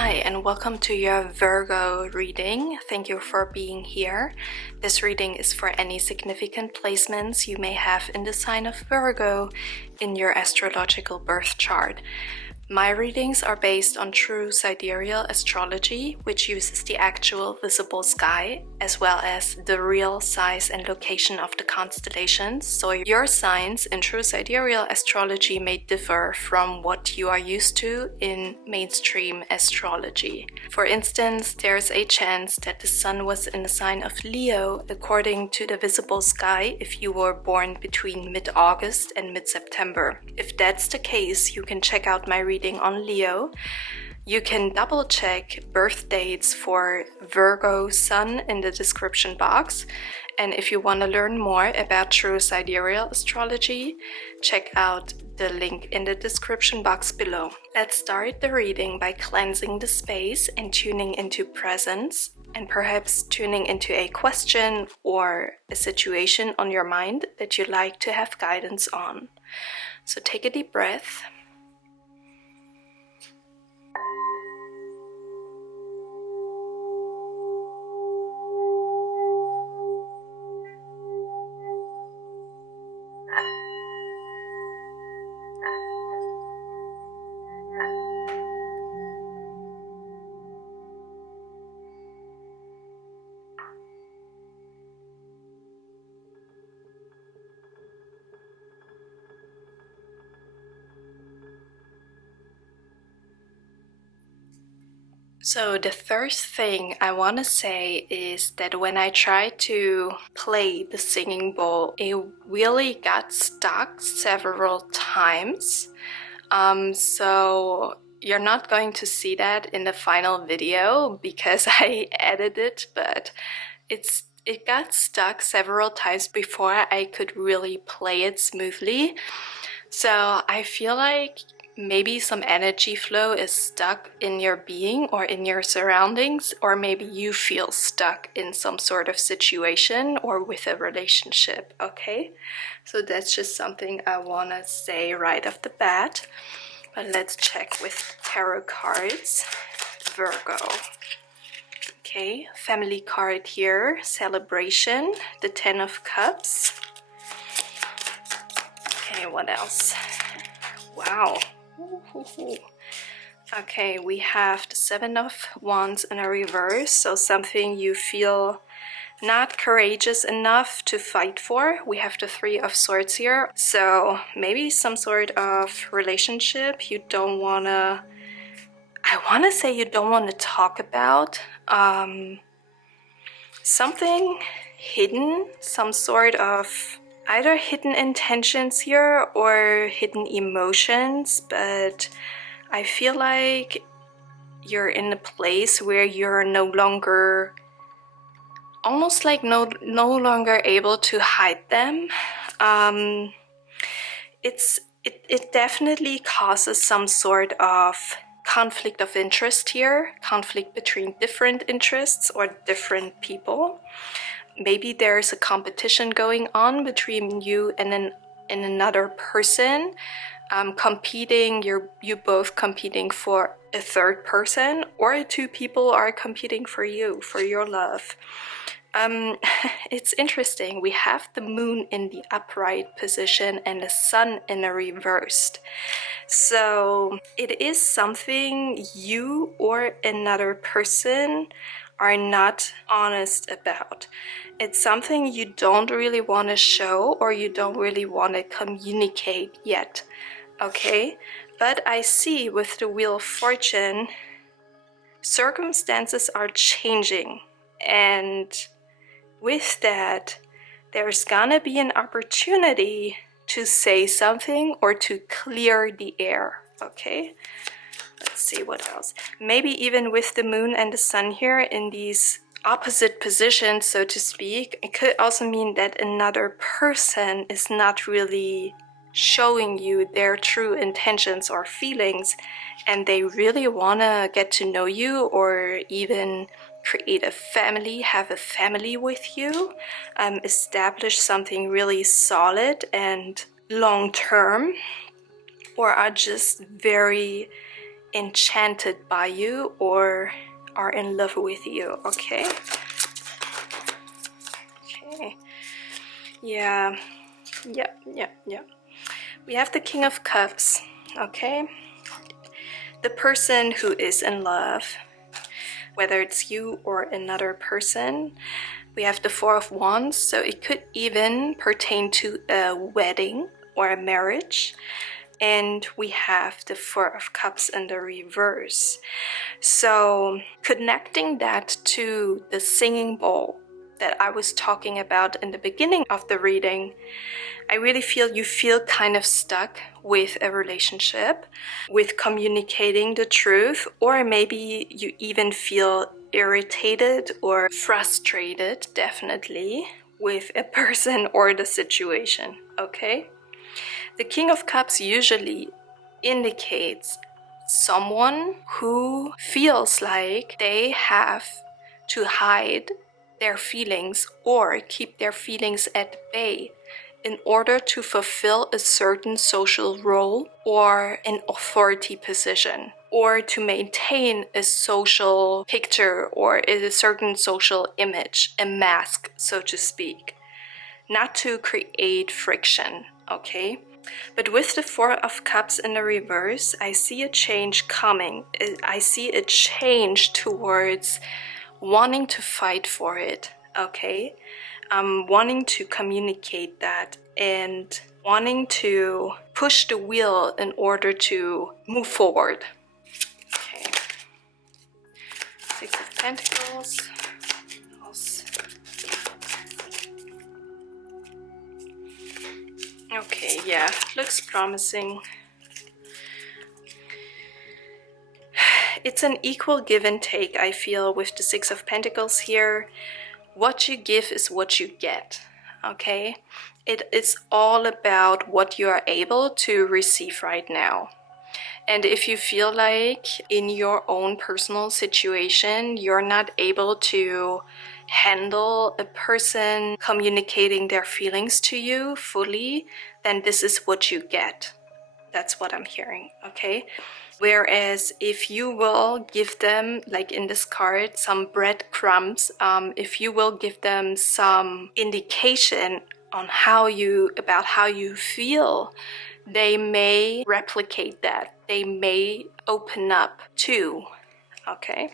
Hi and welcome to your Virgo reading. Thank you for being here. This reading is for any significant placements you may have in the sign of Virgo in your astrological birth chart. My readings are based on true sidereal astrology, which uses the actual visible sky, as well as the real size and location of the constellations. So your signs in true sidereal astrology may differ from what you are used to in mainstream astrology. For instance, there's a chance that the sun was in the sign of Leo according to the visible sky if you were born between mid-August and mid-September. If that's the case, you can check out my reading on Leo. You can double check birth dates for Virgo sun in the description box. And if you want to learn more about true sidereal astrology, check out the link in the description box below. Let's start the reading by cleansing the space and tuning into presence, and perhaps tuning into a question or a situation on your mind that you'd like to have guidance on. So take a deep breath. So the first thing I want to say is that when I tried to play the singing bowl, it really got stuck several times. So you're not going to see that in the final video because I edited it, but it got stuck several times before I could really play it smoothly. So I feel like maybe some energy flow is stuck in your being or in your surroundings, or maybe you feel stuck in some sort of situation or with a relationship, okay? So that's just something I want to say right off the bat. But let's check with tarot cards. Virgo. Okay, family card here, celebration, the 10 of Cups. Okay, what else? Wow. Okay, we have the 7 of Wands in a reverse, so something you feel not courageous enough to fight for. We have the 3 of Swords here, so maybe some sort of relationship you don't want to, I want to say you don't want to talk about. Something hidden, some sort of either hidden intentions here or hidden emotions, but I feel like you're in a place where you're no longer, almost like no longer able to hide them. It definitely causes some sort of conflict of interest here, conflict between different interests or different people. Maybe there's a competition going on between you and another person, competing. You both competing for a third person, or 2 people are competing for you, for your love. It's interesting. We have the moon in the upright position and the sun in the reversed. So it is something you or another person are not honest about. It's something you don't really want to show or you don't really want to communicate yet, okay? But I see with the Wheel of Fortune, circumstances are changing, and with that, there's gonna be an opportunity to say something or to clear the air, okay? Let's see what else. Maybe even with the moon and the sun here in these opposite positions, so to speak, it could also mean that another person is not really showing you their true intentions or feelings, and they really want to get to know you or even create a family, have a family with you, establish something really solid and long-term, or are just very enchanted by you or are in love with you, okay? Okay. Yeah. We have the King of Cups, okay? The person who is in love, whether it's you or another person. We have the Four of Wands, so it could even pertain to a wedding or a marriage. And we have the Four of Cups in the reverse. So connecting that to the singing bowl that I was talking about in the beginning of the reading, I really feel you feel kind of stuck with a relationship, with communicating the truth, or maybe you even feel irritated or frustrated, definitely, with a person or the situation, okay? The King of Cups usually indicates someone who feels like they have to hide their feelings or keep their feelings at bay in order to fulfill a certain social role or an authority position, or to maintain a social picture or a certain social image, a mask, so to speak, not to create friction, okay? But with the Four of Cups in the reverse, I see a change coming. I see a change towards wanting to fight for it, okay? Wanting to communicate that and wanting to push the wheel in order to move forward. Okay. Six of Pentacles. Okay, yeah, looks promising. It's an equal give and take, I feel, with the Six of Pentacles here. What you give is what you get, okay? It is all about what you are able to receive right now. And if you feel like in your own personal situation, you're not able to handle a person communicating their feelings to you fully, then this is what you get. That's what I'm hearing, okay? Whereas if you will give them, like in this card, some breadcrumbs, if you will give them some indication on how you feel, they may replicate that. They may open up too, okay?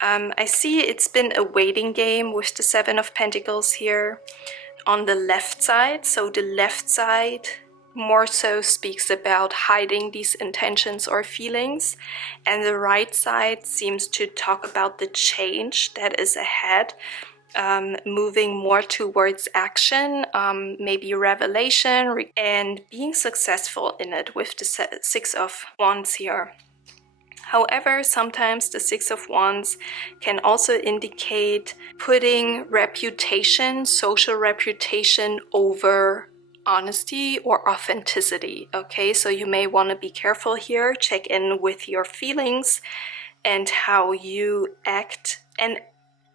I see it's been a waiting game with the Seven of Pentacles here on the left side. So the left side more so speaks about hiding these intentions or feelings, and the right side seems to talk about the change that is ahead, moving more towards action, maybe revelation, and being successful in it with the Six of Wands here. However, sometimes the Six of Wands can also indicate putting reputation, social reputation, over honesty or authenticity, okay? So you may want to be careful here, check in with your feelings and how you act, and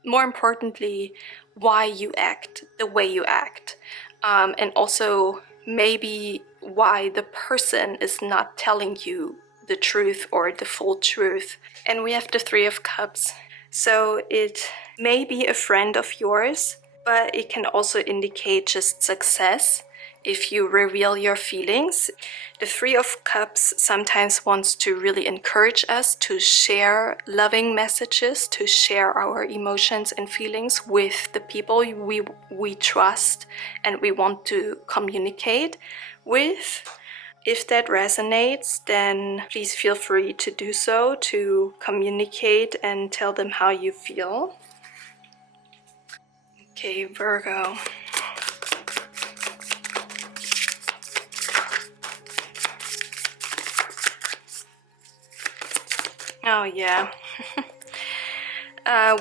more importantly, why you act the way you act, and also maybe why the person is not telling you the truth or the full truth. And we have the Three of Cups. So it may be a friend of yours, but it can also indicate just success if you reveal your feelings. The Three of Cups sometimes wants to really encourage us to share loving messages, to share our emotions and feelings with the people we trust and we want to communicate with. If that resonates, then please feel free to do so, to communicate and tell them how you feel. Okay, Virgo. Oh yeah.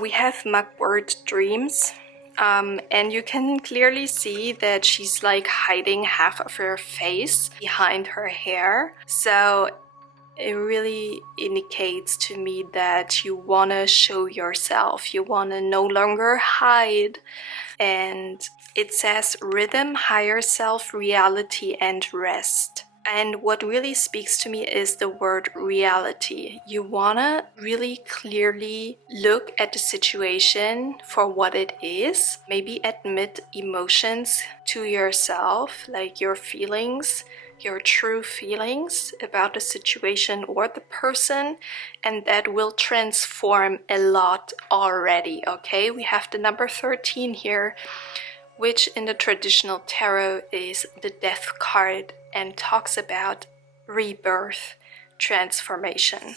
We have mugwort dreams. And you can clearly see that she's like hiding half of her face behind her hair. So it really indicates to me that you want to show yourself. You want to no longer hide. And it says rhythm, higher self, reality, and rest. And what really speaks to me is the word reality. You wanna really clearly look at the situation for what it is. Maybe admit emotions to yourself, like your feelings, your true feelings about the situation or the person, and that will transform a lot already, okay? We have the number 13 here, which in the traditional tarot is the Death card and talks about rebirth, transformation.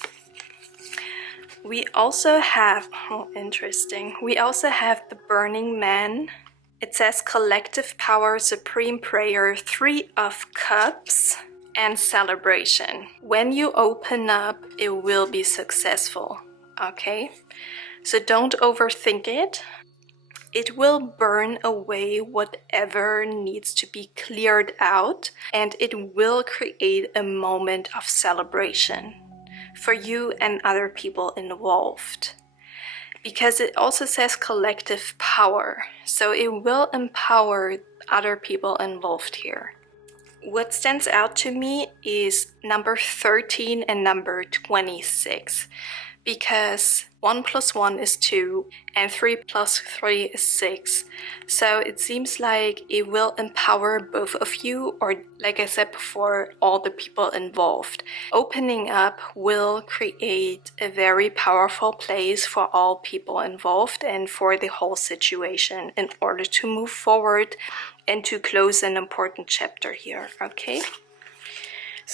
We also have, interesting, we also have the Burning Man. It says collective power, supreme prayer, 3 of Cups, and celebration. When you open up, it will be successful, okay? So don't overthink it. It will burn away whatever needs to be cleared out, and it will create a moment of celebration for you and other people involved. Because it also says collective power, so it will empower other people involved here. What stands out to me is number 13 and number 26. Because 1 + 1 is 2 and 3 + 3 is 6. So it seems like it will empower both of you, or like I said before, all the people involved. Opening up will create a very powerful place for all people involved and for the whole situation in order to move forward and to close an important chapter here, okay?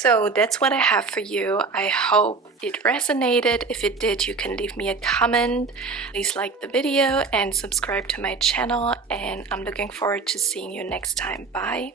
So that's what I have for you. I hope it resonated. If it did, you can leave me a comment. Please like the video and subscribe to my channel. And I'm looking forward to seeing you next time. Bye.